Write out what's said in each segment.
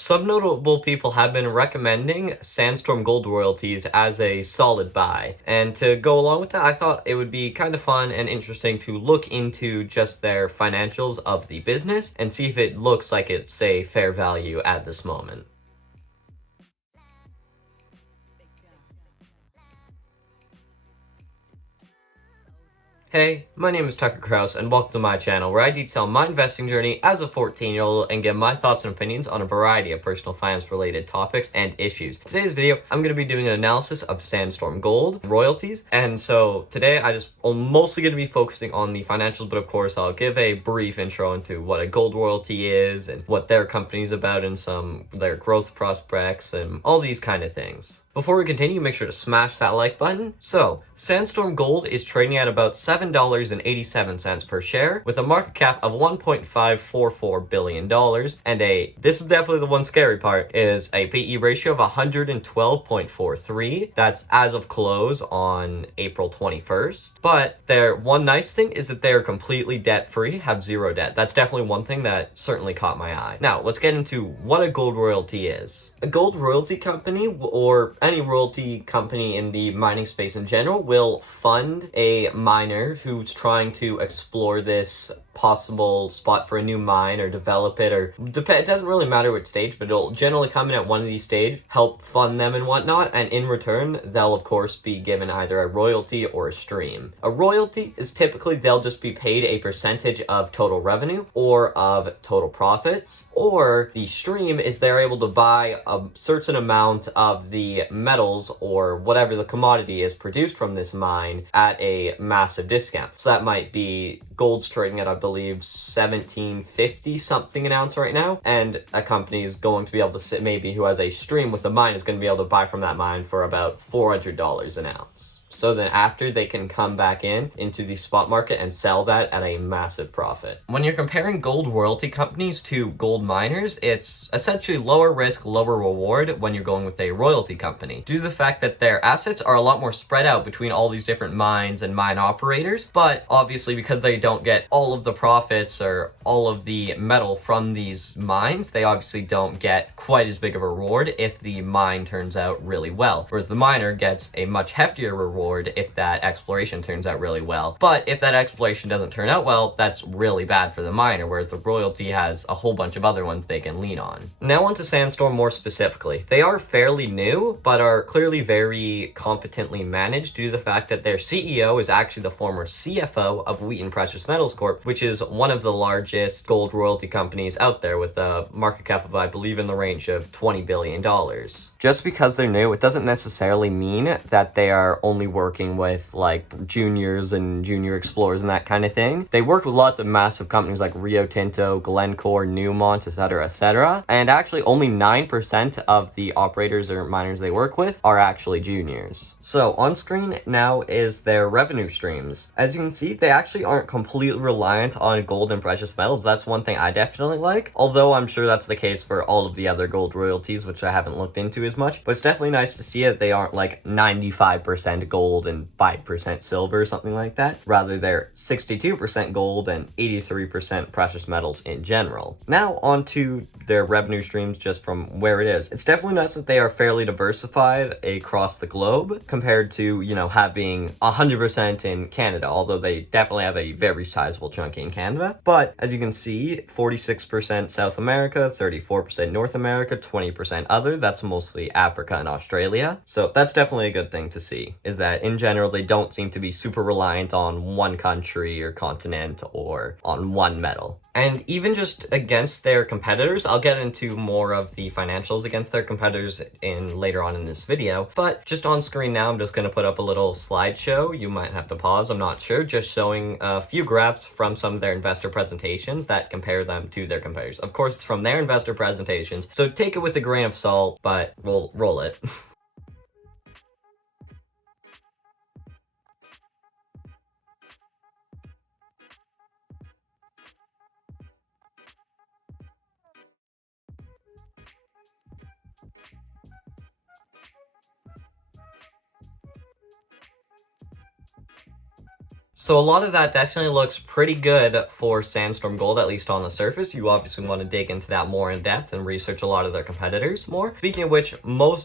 Some notable people have been recommending Sandstorm Gold Royalties as a solid buy. And to go along with that, I thought it would be kind of fun and interesting to look into just their financials of the business and see if it looks like it's a fair value at this moment. Hey, my name is Tucker Kraus, and welcome to my channel, where I detail my investing journey as a 14-year-old and give my thoughts and opinions on a variety of personal finance-related topics and issues. In today's video, I'm going to be doing an analysis of Sandstorm Gold Royalties, and so today I'm mostly going to be focusing on the financials, but of course I'll give a brief intro into what a gold royalty is and what their company's about and some of their growth prospects and all these kind of things. Before we continue, make sure to smash that like button. So, Sandstorm Gold is trading at about $7.87 per share, with a market cap of $1.544 billion, and this is definitely the one scary part, is a PE ratio of 112.43. That's as of close on April 21st. But their one nice thing is that they're completely debt-free, have zero debt. That's definitely one thing that certainly caught my eye. Now, let's get into what a gold royalty is. A gold royalty company, or any royalty company in the mining space in general, will fund a miner who's trying to explore this possible spot for a new mine or develop it, or it doesn't really matter which stage, but it'll generally come in at one of these stages, help fund them and whatnot, and in return they'll of course be given either a royalty or a stream. A royalty is typically they'll just be paid a percentage of total revenue or of total profits, or the stream is they're able to buy a certain amount of the metals or whatever the commodity is produced from this mine at a massive discount. So that might be gold's trading at, I believe, $17.50 something an ounce right now, and a company is going to be able to sit, maybe who has a stream with the mine, is going to be able to buy from that mine for about $400 an ounce. So then after, they can come back into the spot market and sell that at a massive profit. When you're comparing gold royalty companies to gold miners, it's essentially lower risk, lower reward when you're going with a royalty company, due to the fact that their assets are a lot more spread out between all these different mines and mine operators. But obviously, because they don't get all of the profits or all of the metal from these mines, they obviously don't get quite as big of a reward if the mine turns out really well, whereas the miner gets a much heftier reward if that exploration turns out really well. But if that exploration doesn't turn out well, that's really bad for the miner, whereas the royalty has a whole bunch of other ones they can lean on. Now onto Sandstorm more specifically. They are fairly new, but are clearly very competently managed due to the fact that their CEO is actually the former CFO of Wheaton Precious Metals Corp, which is one of the largest gold royalty companies out there, with a market cap of, I believe, in the range of $20 billion. Just because they're new, it doesn't necessarily mean that they are only working with like juniors and junior explorers and that kind of thing. They work with lots of massive companies like Rio Tinto, Glencore, Newmont, etc., and actually only 9% of the operators or miners they work with are actually juniors. So on screen now is their revenue streams. As you can see, they actually aren't completely reliant on gold and precious metals. That's one thing I definitely like, although I'm sure that's the case for all of the other gold royalties, which I haven't looked into as much. But it's definitely nice to see that they aren't like 95% gold and 5% silver or something like that. Rather, they're 62% gold and 83% precious metals in general. Now onto their revenue streams just from where it is. It's definitely nice that they are fairly diversified across the globe compared to, having 100% in Canada, although they definitely have a very sizable chunk in Canada. But as you can see, 46% South America, 34% North America, 20% other. That's mostly Africa and Australia. So that's definitely a good thing to see, is that in general, they don't seem to be super reliant on one country or continent or on one metal. And even just against their competitors, I'll get into more of the financials against their competitors later on in this video, but just on screen now, I'm just going to put up a little slideshow. You might have to pause, I'm not sure, just showing a few graphs from some of their investor presentations that compare them to their competitors. Of course, it's from their investor presentations, so take it with a grain of salt, but we'll roll it. So a lot of that definitely looks pretty good for Sandstorm Gold, at least on the surface. You obviously want to dig into that more in depth and research a lot of their competitors more. Speaking of which,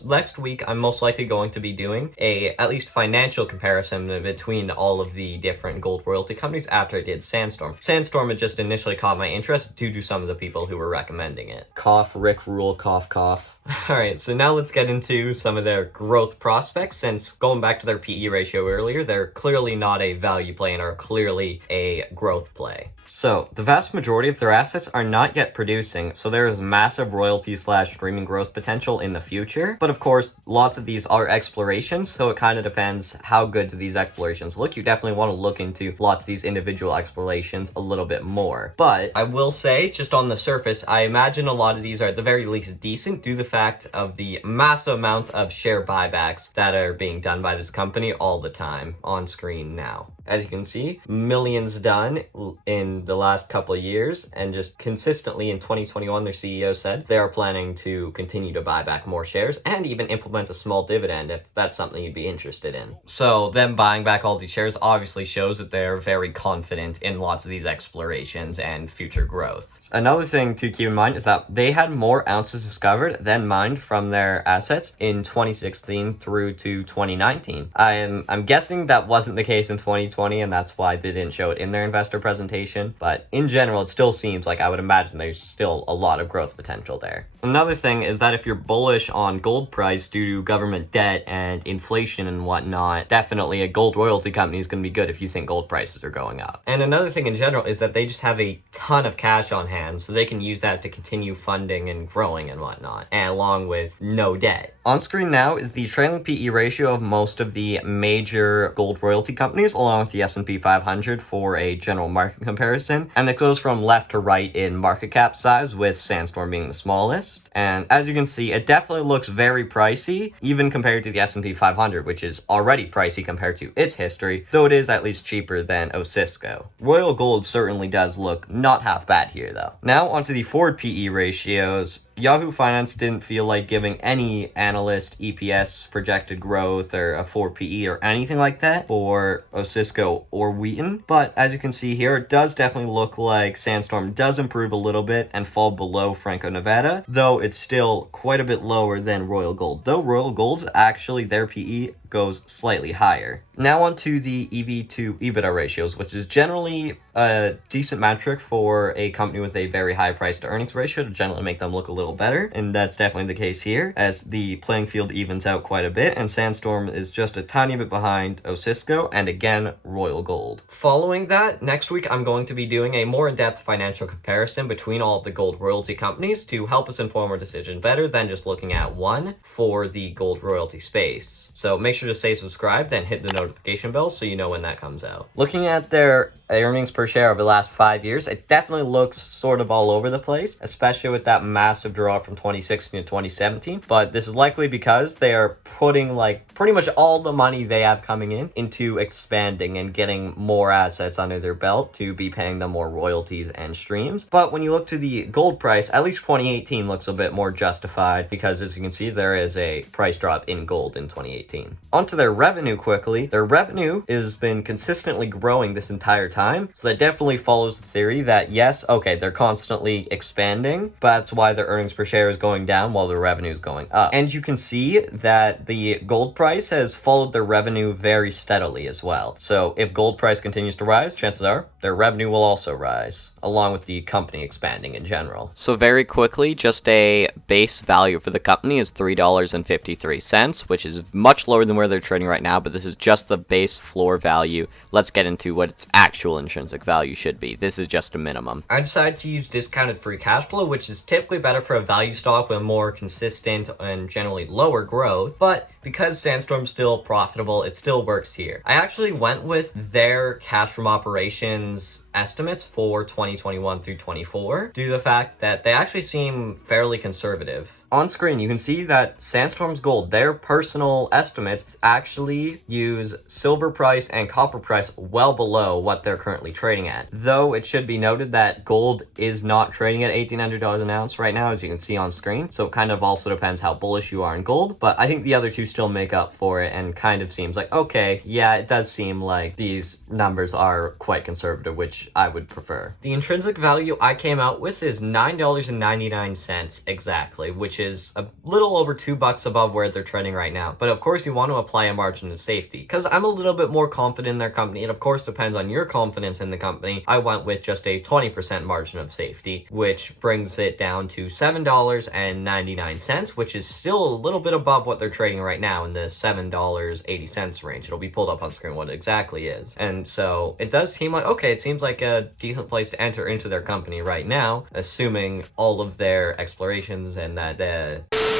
next week I'm most likely going to be doing a at least financial comparison between all of the different gold royalty companies after I did Sandstorm. Sandstorm had just initially caught my interest due to some of the people who were recommending it. Cough, Rick Rule, cough, cough. Alright, so now let's get into some of their growth prospects. Since going back to their PE ratio earlier, they're clearly not a value play and are clearly a growth play. So, the vast majority of their assets are not yet producing, so there is massive royalty/streaming growth potential in the future. But of course, lots of these are explorations, so it kind of depends how good do these explorations look. You definitely want to look into lots of these individual explorations a little bit more. But I will say, just on the surface, I imagine a lot of these are at the very least decent due to the fact of the massive amount of share buybacks that are being done by this company all the time on screen now. As you can see, millions done in the last couple of years, and just consistently in 2021, their CEO said they are planning to continue to buy back more shares and even implement a small dividend if that's something you'd be interested in. So them buying back all these shares obviously shows that they're very confident in lots of these explorations and future growth. Another thing to keep in mind is that they had more ounces discovered than mined from their assets in 2016 through to 2019. I'm guessing that wasn't the case in 2020, and that's why they didn't show it in their investor presentation. But in general, it still seems like I would imagine there's still a lot of growth potential there. Another thing is that if you're bullish on gold price due to government debt and inflation and whatnot, definitely a gold royalty company is going to be good if you think gold prices are going up. And another thing in general is that they just have a ton of cash on hand, so they can use that to continue funding and growing and whatnot, and along with no debt. On screen now is the trailing PE ratio of most of the major gold royalty companies, along with the S&P 500 for a general market comparison, and it goes from left to right in market cap size, with Sandstorm being the smallest. And as you can see, it definitely looks very pricey, even compared to the S&P 500, which is already pricey compared to its history, though it is at least cheaper than Osisco. Royal Gold certainly does look not half bad here, though. Now onto the forward PE ratios. Yahoo Finance didn't feel like giving any analyst EPS projected growth or a 4 PE or anything like that for Osisco or Wheaton, but as you can see here, it does definitely look like Sandstorm does improve a little bit and fall below Franco-Nevada, though it's still quite a bit lower than Royal Gold, though Royal Gold's actually their PE goes slightly higher. Now onto the EV to EBITDA ratios, which is generally a decent metric for a company with a very high price to earnings ratio to generally make them look a little better, and that's definitely the case here, as the playing field evens out quite a bit, and Sandstorm is just a tiny bit behind Osisco and again Royal Gold. Following that, next week I'm going to be doing a more in-depth financial comparison between all of the gold royalty companies to help us inform our decision better than just looking at one for the gold royalty space. So make sure to stay subscribed and hit the notification bell so you know when that comes out. Looking at their earnings per share over the last 5 years, it definitely looks sort of all over the place, especially with that massive draw from 2016 to 2017. But this is likely because they are putting like pretty much all the money they have coming in into expanding and getting more assets under their belt to be paying them more royalties and streams. But when you look to the gold price, at least 2018 looks a bit more justified because, as you can see, there is a price drop in gold in 2018. Onto their revenue quickly. Their revenue has been consistently growing this entire time, so that definitely follows the theory that yes, okay, they're constantly expanding, but that's why their earnings per share is going down while their revenue is going up. And you can see that the gold price has followed their revenue very steadily as well. So if gold price continues to rise, chances are their revenue will also rise, along with the company expanding in general. So very quickly, just a base value for the company is $3.53, which is much lower than where they're trading right now, but this is just the base floor value. Let's get into what its actual intrinsic value should be. This is just a minimum. I decided to use discounted free cash flow, which is typically better for a value stock with more consistent and generally lower growth, but because Sandstorm's still profitable, it still works here. I actually went with their cash from operations estimates for 2021 through 24 due to the fact that they actually seem fairly conservative. On screen, you can see that Sandstorm's gold, their personal estimates actually use silver price and copper price well below what they're currently trading at. Though it should be noted that gold is not trading at $1,800 an ounce right now, as you can see on screen. So it kind of also depends how bullish you are in gold. But I think the other two still make up for it and kind of seems like, okay, yeah, it does seem like these numbers are quite conservative, which I would prefer. The intrinsic value I came out with is $9.99 exactly, which is a little over $2 above where they're trading right now. But of course you want to apply a margin of safety because I'm a little bit more confident in their company. It of course depends on your confidence in the company. I went with just a 20% margin of safety, which brings it down to $7.99, which is still a little bit above what they're trading right now in the $7.80 range. It'll be pulled up on screen what it exactly is. And so it does seem like, okay, it seems like a decent place to enter into their company right now, assuming all of their explorations and that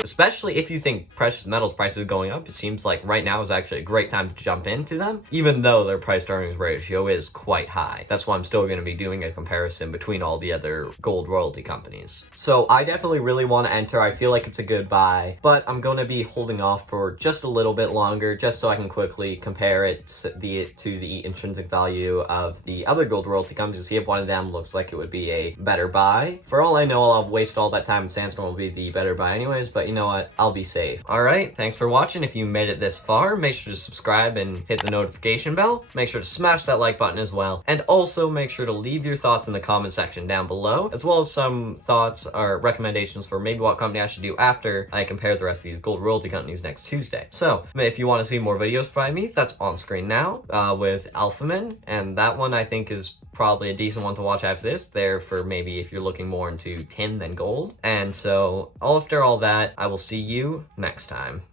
especially if you think precious metals prices going up, it seems like right now is actually a great time to jump into them, even though their price to earnings ratio is quite high. That's why I'm still going to be doing a comparison between all the other gold royalty companies. So I definitely really want to enter. I feel like it's a good buy, but I'm going to be holding off for just a little bit longer, just so I can quickly compare it to the intrinsic value of the other gold royalty companies to see if one of them looks like it would be a better buy. For all I know, I'll waste all that time and Sandstorm will be the better buy anyways, but you know what? I'll be safe. Alright, thanks for watching. If you made it this far, make sure to subscribe and hit the notification bell. Make sure to smash that like button as well. And also make sure to leave your thoughts in the comment section down below, as well as some thoughts or recommendations for maybe what company I should do after I compare the rest of these gold royalty companies next Tuesday. So, if you want to see more videos by me, that's on screen now with Alphaman, and that one I think is probably a decent one to watch after this. There for maybe if you're looking more into tin than gold. And so after all that, I will see you next time.